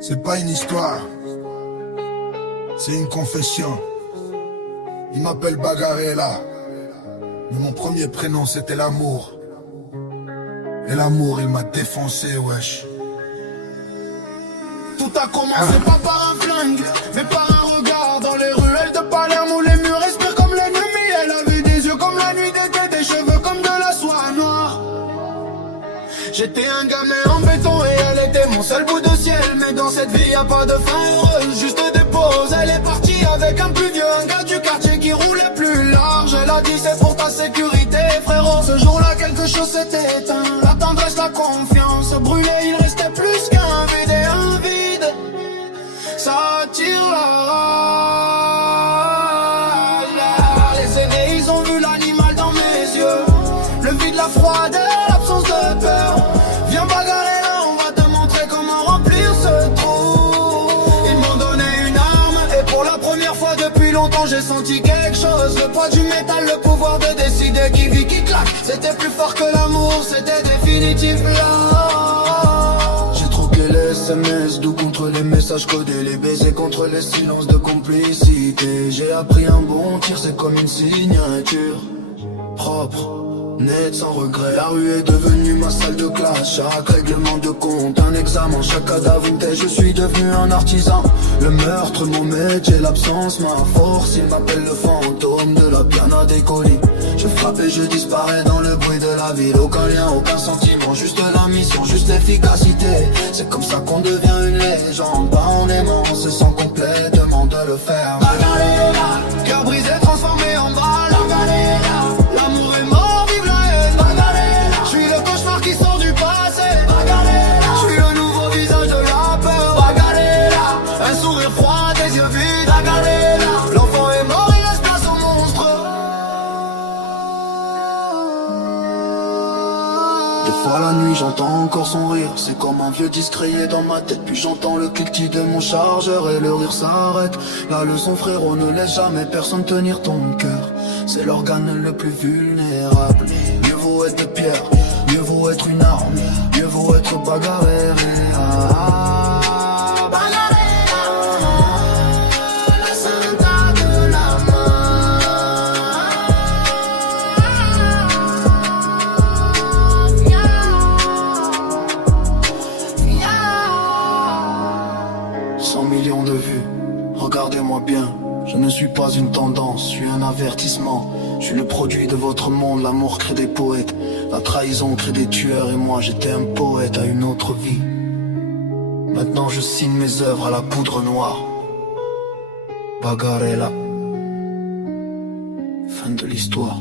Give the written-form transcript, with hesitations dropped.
C'est pas une histoire, c'est une confession. Il m'appelle Bagarella, mais mon premier prénom c'était l'amour. Et l'amour il m'a défoncé, wesh. Tout a commencé pas par un flingue, mais par un regard. Dans les ruelles de Palerme où les murs respirent comme l'ennemi. Elle avait des yeux comme la nuit d'été, des cheveux comme de la soie noire. J'étais un gamin en béton et elle était mon seul bout de ciel. Mais dans cette vie y'a pas de fin heureuse, juste des pauses. Elle est partie avec un plus vieux, un gars du quartier qui roulait plus large. Elle a dit c'est pour ta sécurité frérot. Ce jour-là quelque chose s'était éteint. La tendresse, la confiance brûlée, il restait plus qu'un vide et un vide. Ça attire la rage. Les aînés ils ont vu l'animal dans mes yeux. Le vide, la froideur, l'absence de peur. Viens bagarrer là, on va te montrer comment remplir ce trou. Ils m'ont donné une arme et pour la première fois depuis longtemps j'ai senti quelque chose. Le poids du métal, le pouvoir de décider qui vit, qui claque. C'était plus fort que l'amour, c'était définitif là. J'ai troqué les SMS doux contre les messages codés, les baisers contre les silences de complicité. J'ai appris un bon tir, c'est comme une signature propre, net sans regret. La rue est devenue ma salle de classe. Chaque règlement de compte, un examen. Chaque cadavre une thèse, je suis devenu un artisan. Le meurtre, mon métier, l'absence, ma force. Il m'appelle le fantôme de la piano des colis. Je frappe et je disparais dans le bruit de la ville. Aucun lien, aucun sentiment, juste la mission, juste l'efficacité. C'est comme ça qu'on devient une légende. Pas en aimant, on se sent complètement de le faire. Bagarella, cœur brisé, transformé en balle. Bagarella, l'amour est mort, vive la haine. Bagarella, je suis le cauchemar qui sort du passé. Bagarella, je suis le nouveau visage de la peur. Bagarella, un sourire froid, des yeux vides. Bagarella, l'enfant est mort, il laisse place au monstre. Des fois la nuit j'entends encore son rire. C'est comme un vieux disque rayé dans ma tête. Puis j'entends le cliquetis de mon chargeur et le rire s'arrête. La leçon frérot, ne laisse jamais personne tenir ton cœur. C'est l'organe le plus vulnérable. Mieux vaut être de pierre, mieux vaut être une arme, mieux vaut être bagarré. La Santa de la mafia. 100 millions de vues, regardez-moi bien. Je ne suis pas une tendance, je suis un avertissement. Je suis le produit de votre monde, l'amour crée des poètes. La trahison crée des tueurs et moi j'étais un poète à une autre vie. Maintenant je signe mes œuvres à la poudre noire. Bagarella. Fin de l'histoire.